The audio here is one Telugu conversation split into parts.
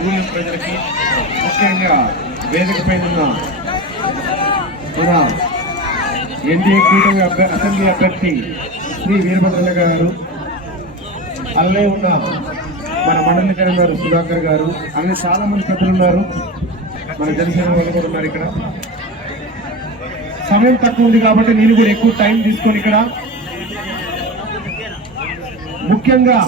ఊళ్ళో ప్రజలకి ముఖ్యంగా వేదిక పైన ఉన్న మన ఎన్డీఏ కూటమి అసెంబ్లీ అభ్యర్థి శ్రీ వీరభద్రయ్య గారు అల్లే ఉన్న మన మండలి గారు గారు సుధాకర్ గారు అలాగే చాలా మంది పెద్దలు ఉన్నారు. మన జనసేన వాళ్ళు కూడా ఉన్నారు ఇక్కడ. సమయం తక్కువ ఉంది కాబట్టి నేను కూడా ఎక్కువ టైం తీసుకొని ఇక్కడ ముఖ్యంగా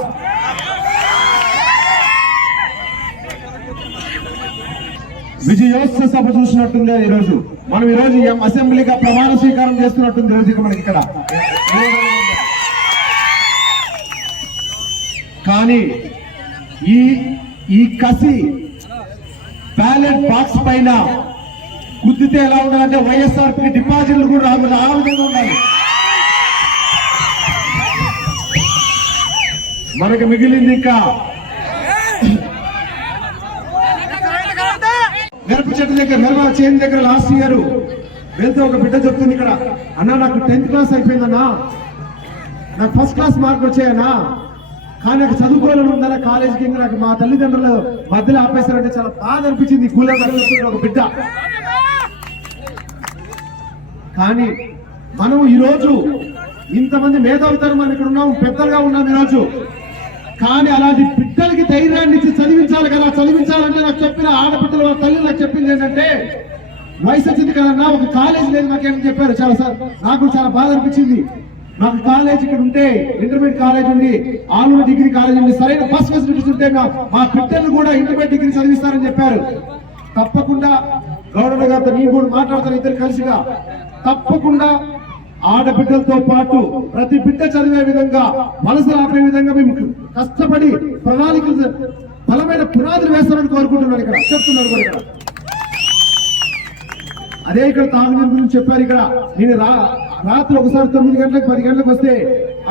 విజయోత్సవ సభ చూసినట్టుంది ఈరోజు. మనం ఈరోజు రోజు అసెంబ్లీగా ప్రమాణ స్వీకారం చేస్తున్నట్టుంది ఈరోజు మనకి ఇక్కడ. కానీ ఈ ఈ కసి బ్యాలెట్ బాక్స్ పైన గుద్దితే ఎలా ఉండాలంటే వైఎస్ఆర్ డిపాజిట్లు కూడా రాకుండా ఆ విధంగా ఉండాలి. మనకు మిగిలింది ఇంకా మిరప చెట్టు దగ్గర మిరప చేను దగ్గర లాస్ట్ ఇయర్. వెళ్తే ఒక బిడ్డ చెప్తుంది ఇక్కడ అన్నా నాకు టెన్త్ క్లాస్ అయిపోయిందన్నా. నాకు ఫస్ట్ క్లాస్ మార్క్ వచ్చాయన్నా. కానీ నాకు చదువుకోవాలని ఉందన్న కాలేజీకి ఇంకా నాకు మా తల్లిదండ్రులు మధ్యలో ఆపేశారంటే చాలా బాధ అనిపించింది. కూలర్ ఒక బిడ్డ. కానీ మనం ఈరోజు ఇంతమంది మేధావుతారు మనం ఇక్కడ ఉన్నాం పెద్దలుగా ఉన్నాం ఈరోజు. కానీ అలాంటి బిడ్డలకి ధైర్యాన్ని ఇచ్చి చదివించాలి కదా చదివించాలంటే నాకు చెప్పిన ఆడబిడ్డల తల్లి నాకు చెప్పింది ఏంటంటే వయసు వచ్చింది కదన్నా ఒక కాలేజ్ లేదు మాకేమని చెప్పారు? చాలా సార్ నాకు చాలా బాధ అనిపించింది. నాకు కాలేజ్ ఇక్కడ ఉంటే ఇంటర్మీడియట్ కాలేజ్ ఉంది ఆలూరు డిగ్రీ కాలేజ్ ఉంది సరైన బస్ ఫెసిలిటీస్ ఉంటే మా మా బిడ్డలు కూడా ఇంటర్మీడియట్ డిగ్రీ చదివిస్తారని చెప్పారు. తప్పకుండా గౌరవ గారితో నేను కూడా మాట్లాడతాను ఇద్దరు కలిసిగా. తప్పకుండా ఆడబిడ్డలతో పాటు ప్రతి బిడ్డ చదివే విధంగా మనసు ఆపే విధంగా మేము కష్టపడి ప్రణాళికలు బలమైన పునాదులు వేస్తారని కోరుకుంటున్నారు ఇక్కడ. చెప్తున్నారు కూడా ఇక్కడ. అదే ఇక్కడ తాగునీరు గురించి చెప్పారు ఇక్కడ. నేను రా రాత్రి ఒకసారి తొమ్మిది గంటలకు పది గంటలకు వస్తే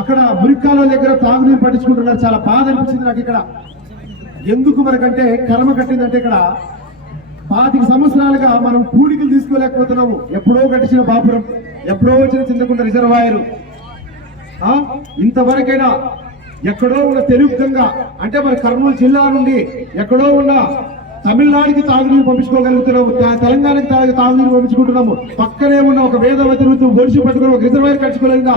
అక్కడ మురికాల దగ్గర తాగునీరు పట్టించుకుంటున్నారు. చాలా బాధ అనిపించింది నాకు ఇక్కడ. ఎందుకు మనకంటే కర్మ కట్టిందంటే ఇక్కడ పాతిక సంవత్సరాలుగా మనం పూడికలు తీసుకోలేకపోతున్నాము. ఎప్పుడో కట్టించిన బాపురం ఎప్పుడో వచ్చిన చింతకుండా రిజర్వాయరు. ఇంతవరకైనా ఎక్కడో ఉన్న తెలుగు గంగ అంటే మన కర్నూలు జిల్లా నుండి ఎక్కడో ఉన్న తమిళనాడుకి తాగునీరు పంపించుకోగలుగుతున్నాము. తెలంగాణకి తాగి తాగునీరు పంపించుకుంటున్నాము. పక్కనే ఉన్న ఒక వేదవతి ఋతు ఒడిసి పట్టుకుని ఒక రిజర్వాయర్ కట్టుకోలేక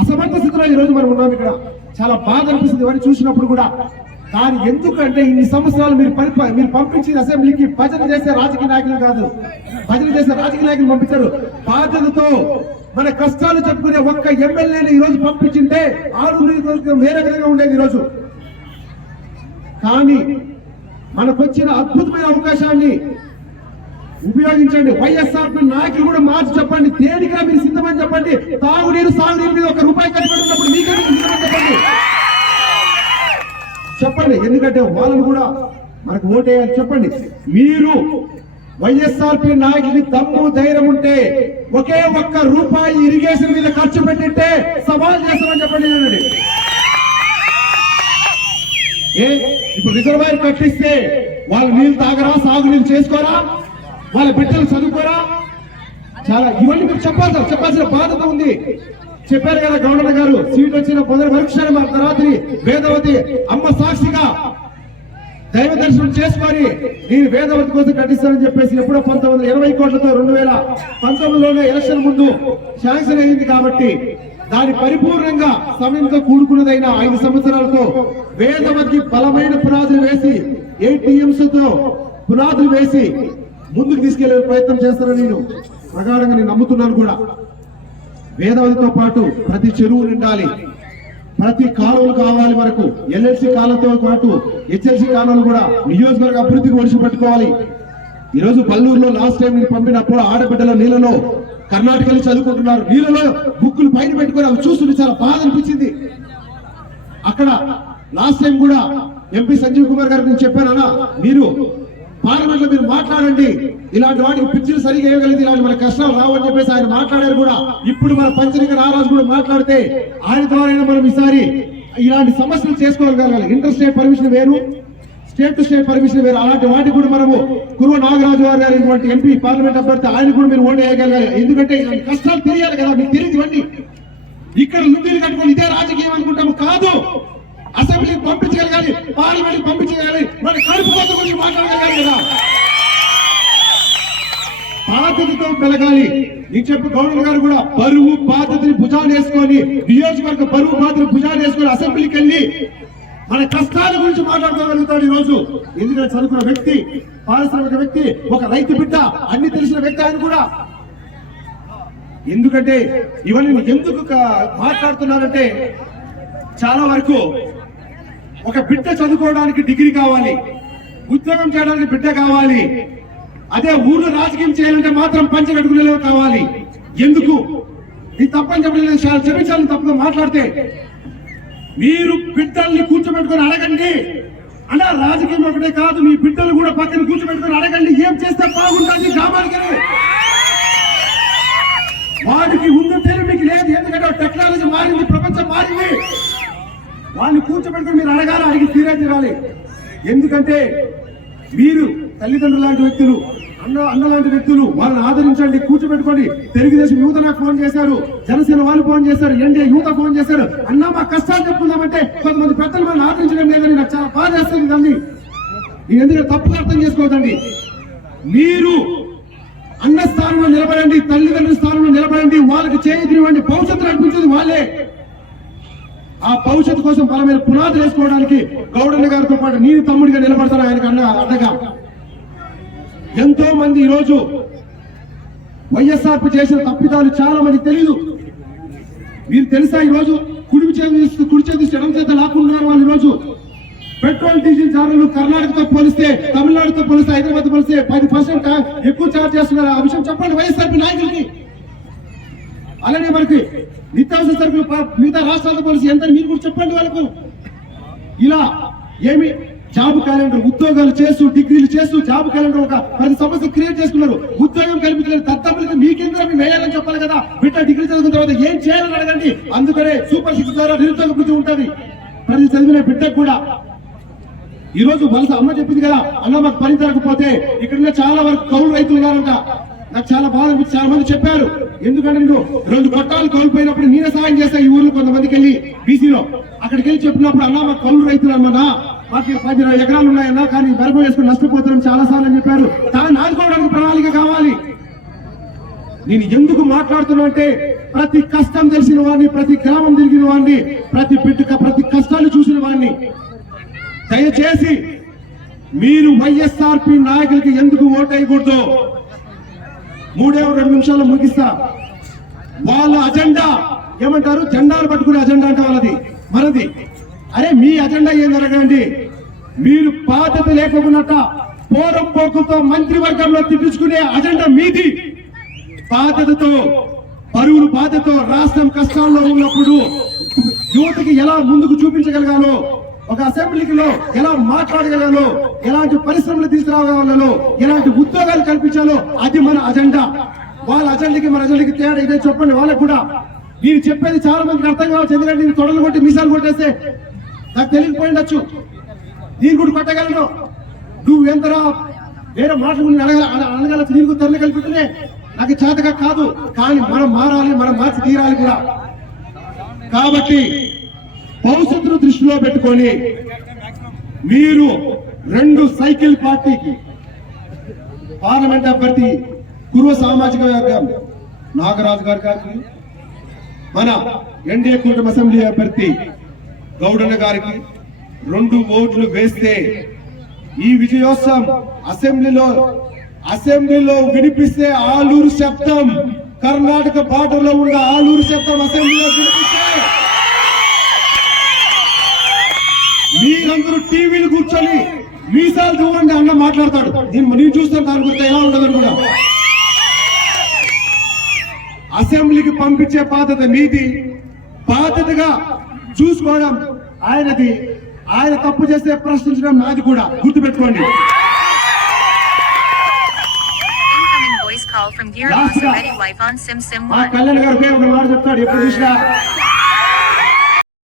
అసమర్థ స్థితిలో ఈ రోజు మనం ఉన్నాం ఇక్కడ. చాలా బాధ అనిపిస్తుంది. ఇవన్నీ చూసినప్పుడు కూడా. కానీ ఎందుకంటే ఇన్ని సంవత్సరాలు మీరు పరిప మీరు పంపించిన అసెంబ్లీకి భజన చేసే రాజకీయ నాయకులు కాదు. భజన చేసే రాజకీయ నాయకులు పంపించారు. బాధ్యతతో మన కష్టాలు చెప్పుకునే ఒక్క ఎమ్మెల్యేని ఈ రోజు పంపించింటే ఆరుగురు వేరే విధంగా ఉండేది ఈ రోజు కానీ మనకొచ్చిన అద్భుతమైన అవకాశాన్ని ఉపయోగించండి. వైఎస్ఆర్ నాయకులు కూడా మార్చి చెప్పండి. దేనికైనా మీరు సిద్ధమని చెప్పండి. తాగునీరు సాగునీరు మీద ఒక రూపాయి ఖర్చు పెట్టినప్పుడు మీకే చెప్పండి. చెప్పండి. ఎందుకంటే వాళ్ళని కూడా మనకు ఓటేయాలి. చెప్పండి. మీరు వైఎస్ఆర్పి నాయకుడి దమ్ము ధైర్యం ఉంటే ఒకే ఒక్క రూపాయి ఇరిగేషన్ మీద ఖర్చు పెట్టింటే సవాల్ చేస్తామని చెప్పండి వినండి. ఏ ఇప్పుడు రిజర్వాయర్ కట్టిస్తే వాళ్ళు నీళ్ళు తాగరా సాగు నీళ్ళు చేసుకోరా? వాళ్ళ బిడ్డలు చదువుకోరా? చాలా ఇవన్నీ మీరు చెప్పాలి సార్ చెప్పాల్సిన బాధ్యత ఉంది. చెప్పారు కదా గవర్నర్ గారు సీట్ వచ్చిన మొదటి పరీక్ష రాత్రి వేదవతి అమ్మ సాక్షిగా దైవ దర్శనం చేసుకొని నేను వేదవతి కోసం కట్టిస్తానని చెప్పేసి ఎప్పుడో పంతొమ్మిది ఇరవై కోట్లతో రెండు వేల పంతొమ్మిదిలోనే ఎలక్షన్ ముందు శాంక్షన్ అయింది కాబట్టి దాని పరిపూర్ణంగా సమయంతో కూడుకున్నదైన ఐదు సంవత్సరాలతో వేదవతికి బలమైన పునాదులు వేసి ఎయిట్తో పునాదులు వేసి ముందుకు తీసుకెళ్ళే ప్రయత్నం చేస్తానని నేను ప్రగాఢంగా నేను నమ్ముతున్నాను కూడా. వేదవతితో పాటు ప్రతి చెరువు నిండాలి. ప్రతి కాలువలు కావాలి మనకు ఎల్ఎల్సి కాలంతో పాటు హెచ్ఎల్సి కాలువలు కూడా నియోజకవర్గ అభివృద్ధికి వర్షం పెట్టుకోవాలి. ఈరోజు పల్లూరులో లాస్ట్ టైం నేను పంపినప్పుడు ఆడబిడ్డల నీళ్ళలో కర్ణాటకలో చదువుకుంటున్నారు. నీళ్ళలో బుక్కులు పైన పెట్టుకొని అవి చూస్తుంటే చాలా బాధ అనిపించింది. అక్కడ లాస్ట్ టైం కూడా ఎంపీ సంజీవ్ కుమార్ గారికి నేను చెప్పానన్నా మీరు పార్లమెంట్లో మీరు మాట్లాడండి. ఇలాంటి వాటికి పిచ్చిలు సరిగా వేయగలిగితే ఇలాంటి మన కష్టాలు రావని చెప్పేసి ఆయన మాట్లాడారు కూడా. ఇప్పుడు మన పంచరిక నారాజు కూడా మాట్లాడితే ఆయన ద్వారా మనం ఈసారి ఇలాంటి సమస్యలు చేసుకోగలగాలి. ఇంటర్ స్టేట్ పర్మిషన్ వేరు స్టేట్ టు స్టేట్ పర్మిషన్ వేరు. అలాంటి వాటికి కూడా మనము కురువ నాగరాజు గారు గారు ఎంపీ పార్లమెంట్ అభ్యర్థి ఆయన కూడా మీరు ఓటు వేయగలగాలి. ఎందుకంటే ఇలాంటి కష్టాలు తెలియాలి కదా. మీకు తెలియదు ఇవన్నీ ఇక్కడ లుంగీలు కట్టుకొని ఇదే రాజకీయం అనుకుంటాము. కాదు. అసెంబ్లీ పంపించగలగాలి పార్లమెంట్ పంపించగలగాలి మరి కడుపు కోసం గురించి మాట్లాడగలగాలి కదా. బాధ్యతతో పెరగాలి నేను చెప్పు గవర్నర్ గారు కూడా బరువు బాధ్యతని భుజాలు వేసుకొని నియోజకవర్గ బరువు బాధ్యత భుజాలు వేసుకొని అసెంబ్లీకి వెళ్ళి మన కష్టాల గురించి మాట్లాడుకోగలుగుతాడు ఈ రోజు ఎందుకంటే చదువుకున్న వ్యక్తి పారిశ్రామిక వ్యక్తి ఒక రైతు బిడ్డ అన్ని తెలిసిన వ్యక్తి ఆయన కూడా. ఎందుకంటే ఇవన్నీ ఎందుకు మాట్లాడుతున్నారంటే చాలా వరకు ఒక బిడ్డ చదువుకోవడానికి డిగ్రీ కావాలి. ఉద్యోగం చేయడానికి బిడ్డ కావాలి. అదే ఊర్లో రాజకీయం చేయాలంటే మాత్రం పంచ కావాలి. ఎందుకు? ఇది తప్పని చెప్పలేదు క్షమించాలని తప్పుగా మాట్లాడితే. మీరు బిడ్డల్ని కూర్చోబెట్టుకొని అడగండి. అలా రాజకీయం ఒకటే కాదు మీ బిడ్డలు కూడా పక్కన కూర్చోబెట్టుకొని అడగండి. ఏం చేస్తే బాగుంటుంది గ్రామానికి? వాడికి ఉందో తెలివి మీకు లేదు. ఎందుకంటే టెక్నాలజీ మారింది ప్రపంచం మారింది. వాళ్ళని కూర్చోబెట్టుకుని మీరు అడగాలి అడిగి తీరే తీరాలి. ఎందుకంటే మీరు తల్లిదండ్రులు లాంటి వ్యక్తులు అన్న అన్న లాంటి వ్యక్తులు వాళ్ళని ఆదరించండి కూర్చోబెట్టుకోండి. తెలుగుదేశం యువత నాకు ఫోన్ చేశారు జనసేన వాళ్ళు ఫోన్ చేశారు ఎన్డీఏ యువత ఫోన్ చేశారు. అన్న మా కష్టాలు చెప్పుకుందామంటే కొంతమంది పెద్దలు మనల్ని ఆదరించడం లేదని నాకు చాలా బాధ వేస్తుంది దాన్ని నేను ఎందుకంటే తప్పుగా అర్థం చేసుకోవద్దండి? మీరు అన్న స్థానంలో నిలబడండి తల్లిదండ్రుల స్థానంలో నిలబడండి వాళ్ళకి చేయునివ్వండి భవిష్యత్తు నడిపించేది వాళ్ళే. ఆ భవిష్యత్తు కోసం బలమైన పునాదులు వేసుకోవడానికి గౌడన్న గారితో పాటు నేను తమ్ముడిగా నిలబడతాను ఆయనకు అన్న అన్నగా ఎంతో మంది ఈరోజు వైఎస్ఆర్పి చేసిన తప్పిదాలు చాలా మంది తెలియదు మీరు తెలుసా ఈరోజు కుడి చేతి కుడి చేతి ఎడం చేత లాక్కుంటున్నారు వాళ్ళు ఈరోజు? పెట్రోల్ డీజిల్ ధరలు కర్ణాటకతో పోలిస్తే తమిళనాడుతో పోలిస్తే హైదరాబాద్ పోలిస్తే పది పర్సెంట్ ఎక్కువ చార్జ్ చేస్తున్నారు. ఆ విషయం చెప్పండి వైఎస్ఆర్పి నాయకులకి. అలానే మనకి నిత్యావసర సరుకులు మిగతా రాష్ట్రాలతో పోలిసి ఎంత మీరు కూడా చెప్పండి వాళ్ళకు. ఇలా ఏమి జాబ్ క్యాలెండర్ ఉద్యోగాలు చేస్తూ డిగ్రీలు చేస్తూ జాబ్ క్యాలెండర్ ఒక పది సంవత్సరం క్రియేట్ చేసుకున్నారు. ఉద్యోగం కల్పించలేదు. తప్పలకి మీకెందుకు మేము వేయాలని చెప్పాలి కదా. బిడ్డ డిగ్రీ చదువుకున్న తర్వాత ఏం చేయాలని అడగండి. అందుకనే సూపర్ సిక్స్ ద్వారా నిరుద్యోగ వృద్ధి ఉంటుంది. ప్రతి చదివిన బిడ్డకు కూడా. ఈ రోజు వలస అమ్మ చెప్పింది కదా అన్న మాకు పని జరగకపోతే ఇక్కడ ఉన్న చాలా వరకు కౌలు రైతులు ఉన్నారంట. నాకు చాలా బాధ అనిపించి చాలా మంది చెప్పారు. ఎందుకంటే నేను రెండు గొట్టాలు కోల్పోయినప్పుడు నేనే సాయం చేస్తా ఈ ఊర్లో కొంతమందికి వెళ్ళి బీసీలో అక్కడికి వెళ్ళి చెప్పినప్పుడు అన్న మా కౌలు రైతులు అమ్మనా మాకు పది ఎకరాలు ఉన్నాయన్నా కానీ గర్భం వేసుకుని నష్టపోతున్నాం చాలా సార్లు అని చెప్పారు. దాన్ని ఆదుకోవడానికి ప్రణాళిక కావాలి. నేను ఎందుకు మాట్లాడుతున్నా అంటే ప్రతి కష్టం తెలిసిన వాడిని ప్రతి గ్రామం తిరిగిన వాడిని ప్రతి బిడ్డ ప్రతి కష్టాలు చూసిన వాడిని దయచేసి మీరు వైఎస్ఆర్పి నాయకులకి ఎందుకు ఓటేయకూడదు మూడే రెండు నిమిషాల్లో ముగిస్తా. వాళ్ళ అజెండా ఏమంటారు? జెండాలు పట్టుకునే అజెండా అంటే వాళ్ళది. మనది అరే మీ అజెండా ఏం జరగండి మీరు బాధ్యత లేకపోయినట్ట పోరం పోకుతో మంత్రివర్గంలో తిప్పించుకునే అజెండా మీది. బాధ్యతతో పరువులు బాధ్యతతో రాష్ట్రం కష్టాల్లో ఉన్నప్పుడు యువతకి ఎలా ముందుకు చూపించగలగాలో ఒక అసెంబ్లీలో ఎలా మాట్లాడగలగాలో ఎలాంటి పరిశ్రమలు తీసుకురాగలలో ఎలాంటి ఉద్యోగాలు కల్పించాలో అది మన అజెండా. వాళ్ళ అజెండాకి మన అజెండాకి తేడా ఇదే చెప్పండి వాళ్ళకి కూడా. నేను చెప్పేది చాలా మందికి అర్థం కావచ్చు ఎందుకంటే నేను తొడలు కొట్టి మీసాలు కొట్టేస్తే నాకు తెలియకపోయిండొచ్చు నేను కూడా కొట్టగలను. నువ్వు ఎంతరా వేరే మాటలు నేను అడగ అనగల నీకు తరలి కల్పితేనే నాకు చేతగా కాదు. కానీ మనం మారాలి మనం మార్చి తీరాలి కూడా. కాబట్టి భవిష్యత్తును దృష్టిలో పెట్టుకొని మీరు రెండు సైకిల్ పార్టీకి పార్లమెంట్ అభ్యర్థి పూర్వ సామాజిక వర్గం నాగరాజు గారి గారికి మన ఎన్డీఏ కూటమి అసెంబ్లీ అభ్యర్థి గౌడన్న గారికి రెండు ఓట్లు వేస్తే ఈ విజయోత్సవం అసెంబ్లీలో అసెంబ్లీలో వినిపిస్తే ఆలూరు శబ్దం కర్ణాటక బార్డర్లో ఉన్న ఆలూరు శబ్దం అసెంబ్లీలో వినిపిస్తే మీరందరూ టీవీలు కూర్చొని మీసాలు చూడండి అన్న మాట్లాడతాడు. నేను నేను చూస్తాను దాని గురించి ఎలా ఉండదని కూడా అసెంబ్లీకి పంపించే బాధ్యత మీది. బాధ్యతగా చూసుకోవడం ఆయనది. ఆయన తప్పు చేస్తే ప్రశ్నించడం నాది కూడా. గుర్తుపెట్టుకోండి. Incoming voice call from Gear Last Boss guy. Ready Wife on Sim Sim మా 1. కళ్యాణ్ గారు ఒక మాట చెప్తాడు. ఎప్పుడు చూసినా